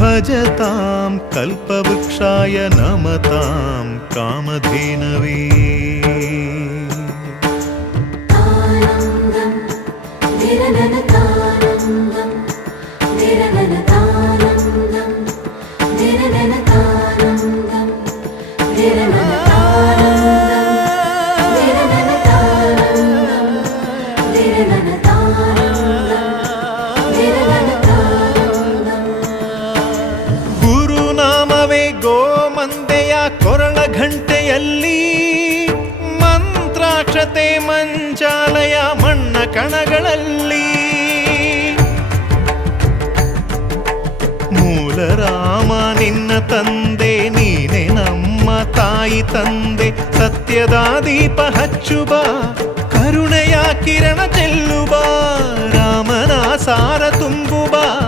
ಭಜತಾಂ ಕಲ್ಪವೃಕ್ಷಾಯ ನಮತಾಂ ಕಾಮಧೇನವೇ. ಗುರುನಾಮವೇ ಗೋಮಂದೆಯ ಕೊರಳ ಘಂಟೆಯಲ್ಲಿ, ಮಂತ್ರಾಕ್ಷತೆ ಮಂಚಾಲಯ ಮಣ್ಣ ಕಣಗಳಲ್ಲಿ. ಮೂಲ ರಾಮ ನಿನ್ನ ತಂದೆ, ನೀನೆ ನಮ್ಮ ತಾಯಿ ತಂದೆ. ಸತ್ಯದ ದೀಪ ಹಚ್ಚುಬ, ಕರುಣೆಯ ಕಿರಣ ಚೆಲ್ಲುಬ, ರಾಮನ ಸಾರ ತುಂಬುಬಾ.